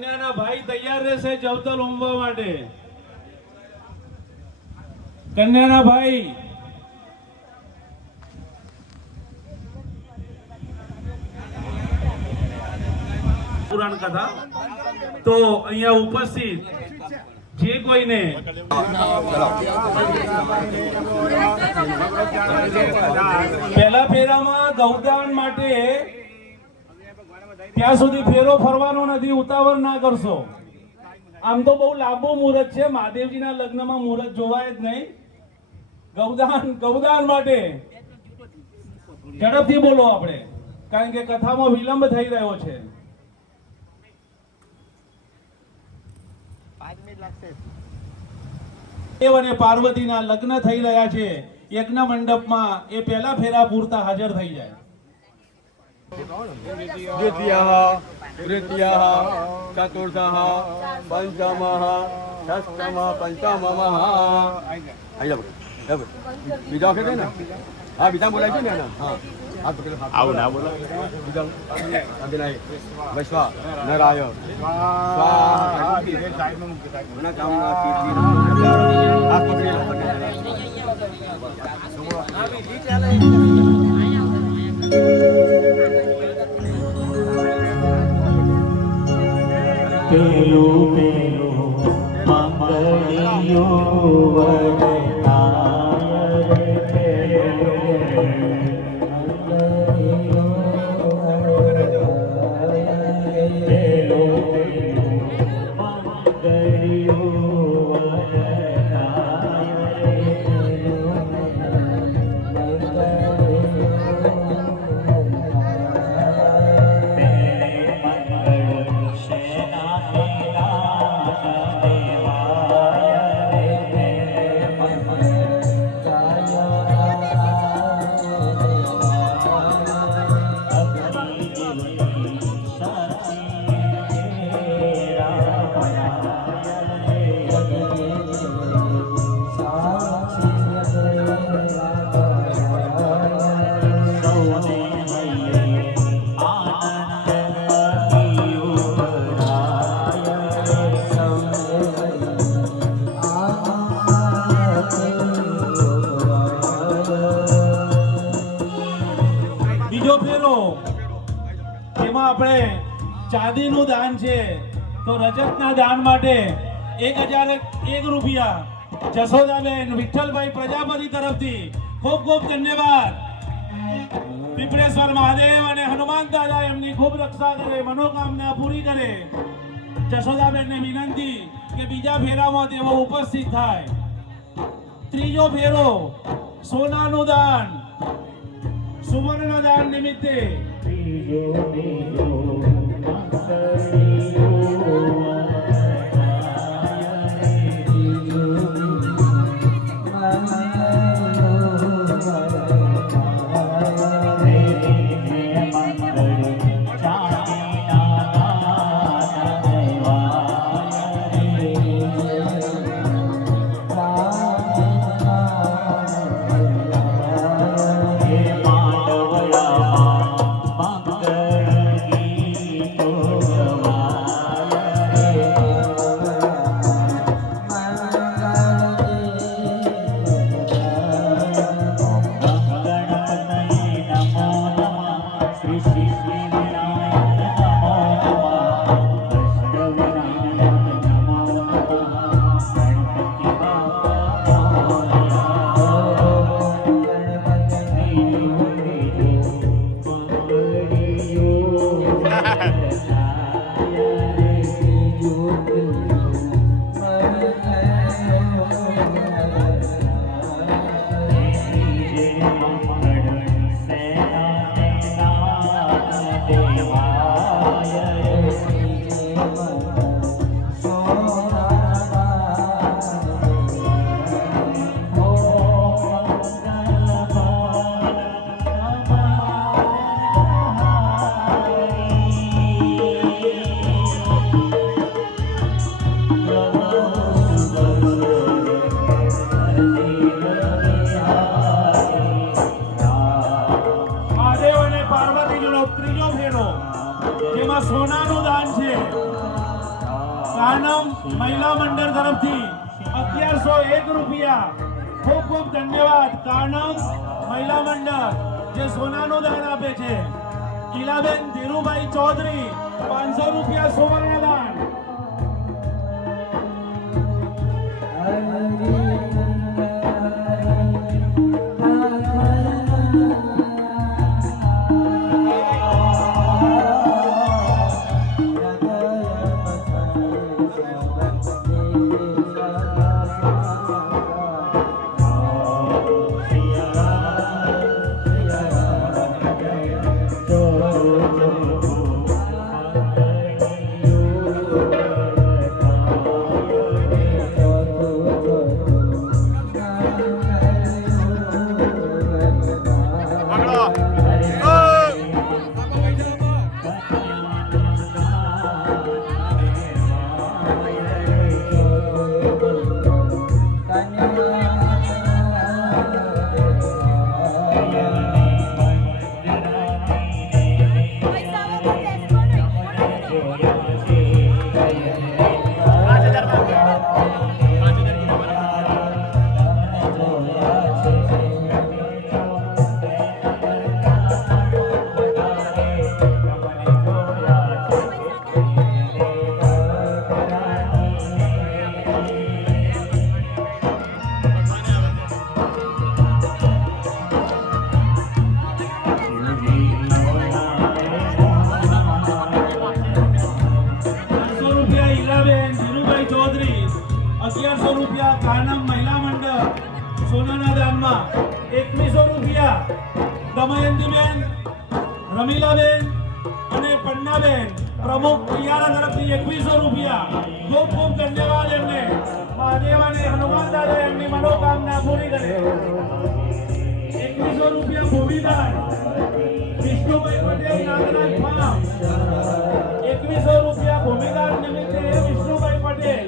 કન્યાના ભાઈ તૈયાર રહેશે જવતલ ઉમવા માટે. કન્યાના ભાઈ પુરાણ કથા તો અહીંયા ઉપસ્થિત જે કોઈને પહેલા ફેરામાં ગૌદાન માટે ત્યાં સુધી ફેરો ફરવાનો નથી, ઉતાવળ ના કરશો. આમ તો બહુ લાંબુ મુહૂર્ત છે, મહાદેવજીના લગ્નમાં મુહૂર્ત જોવાય જ નહીં. ગૌદાન માટે ઝડપથી બોલો આપણે, કારણ કે કથામાં વિલંબ થઈ રહ્યો છે. દેવ અને પાર્વતીના લગ્ન થઈ રહ્યા છે યજ્ઞ મંડપમાં, એ પહેલા ફેરા પૂરતા હાજર થઈ જાય. દ્વિતીયઃ તૃતીયઃ ચતુર્થઃ પંચમઃ ષષ્ઠમઃ પંચમઃ. બીજા વખતે ને હા બીજા બોલાય છે ને હા આવું ના બોલો. બીજા વૈશ્વા નરાય સ્વાહા મનોકામના સિદ્ધિ. હાથ પકડી લો. પેલું પેલું મંગળિયું વરતાય ચાંદીનું દાન છે તો રજતના દાન માટે 1001 રૂપિયા જશોદાબેન વિઠ્ઠલભાઈ પ્રજાપતિ તરફથી ખૂબ ખૂબ ધન્યવાદ. પીપળેશ્વર મહાદેવ અને હનુમાન દાદા એમની ખૂબ રક્ષા કરે, મનોકામના પૂરી કરે. જશોદાબેનને વિનંતી કે બીજા ફેરામાં તેઓ ઉપસ્થિત થાય. ત્રીજો ફેરો સોનાનું દાન, સુવર્ણ દાન નિમિત્તે કાનમ મહિલા મંડળ તરફથી 1101 રૂપિયા. ખૂબ ખૂબ ધન્યવાદ કાનમ મહિલા મંડળ જે સોનાનું દાન આપે છે. ઈલાબેન ધીરુભાઈ ચૌધરી 500 રૂપિયા સુવર્ણ દાન. ચૌધરી 1100 રૂપિયા કાનમ મહિલા મંડળ સોનાના દાનમાં. 2100 રૂપિયા દમયંતીબેન, રમીલાબેન અને પન્નાબેન પ્રમુખ પિયારા તરફથી 2100 રૂપિયા. ખૂબ ખૂબ ધન્યવાદ એમને. મહાદેવ અને હનુમાન દાદા એમની મનોકામના પૂરી કરે. 2100 રૂપિયા ભૂમિદાન વિષ્ણુભાઈ પટેલ નાગરાજ ફાર્મ. 2100 રૂપિયા ભૂમિદાન નિમિત્તે વિષ્ણુભાઈ પટેલ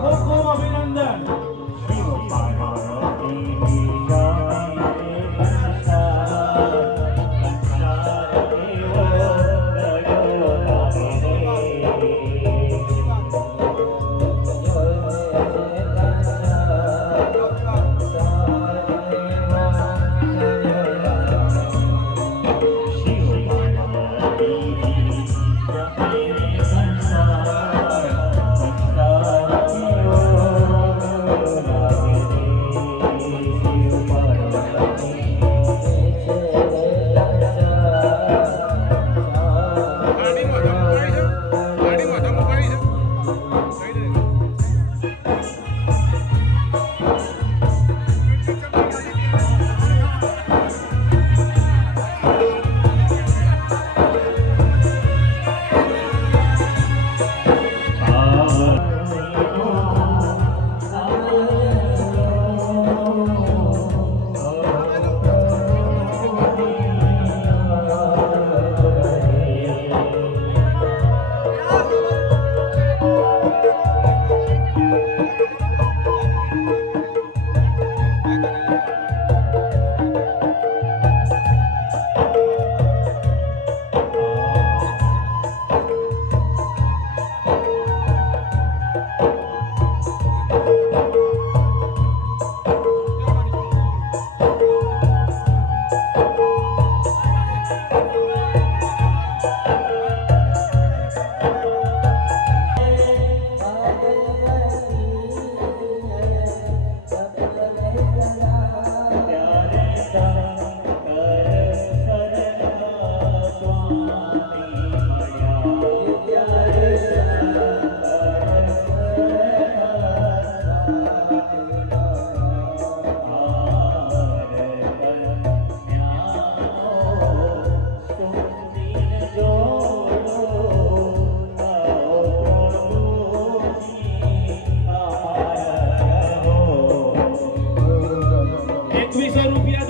ખૂબ ખૂબ અભિનંદન.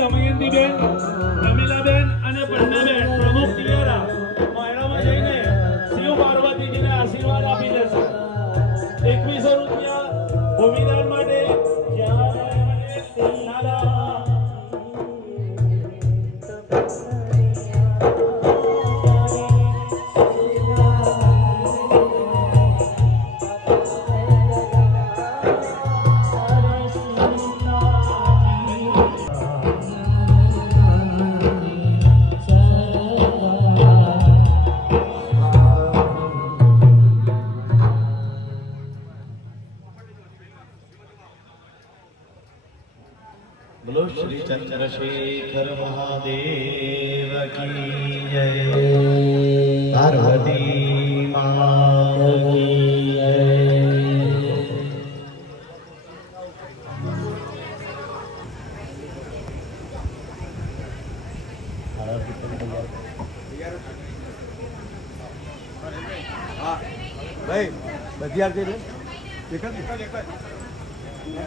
દમયંતીબેન, રમીલાબેન અને પન્નાબેન પ્રમુખ પિયારા મહેરામાં જઈને શિવ પાર્વતીજીને આશીર્વાદ આપી દેશે. 2100 રૂપિયા ભૂમિદાન માટે. બોલો શ્રી ચંદ્રશેખર મહાદેવ કી જય પાર્વતી માત કી જય હા ભાઈ બધી આરતી લે એક જ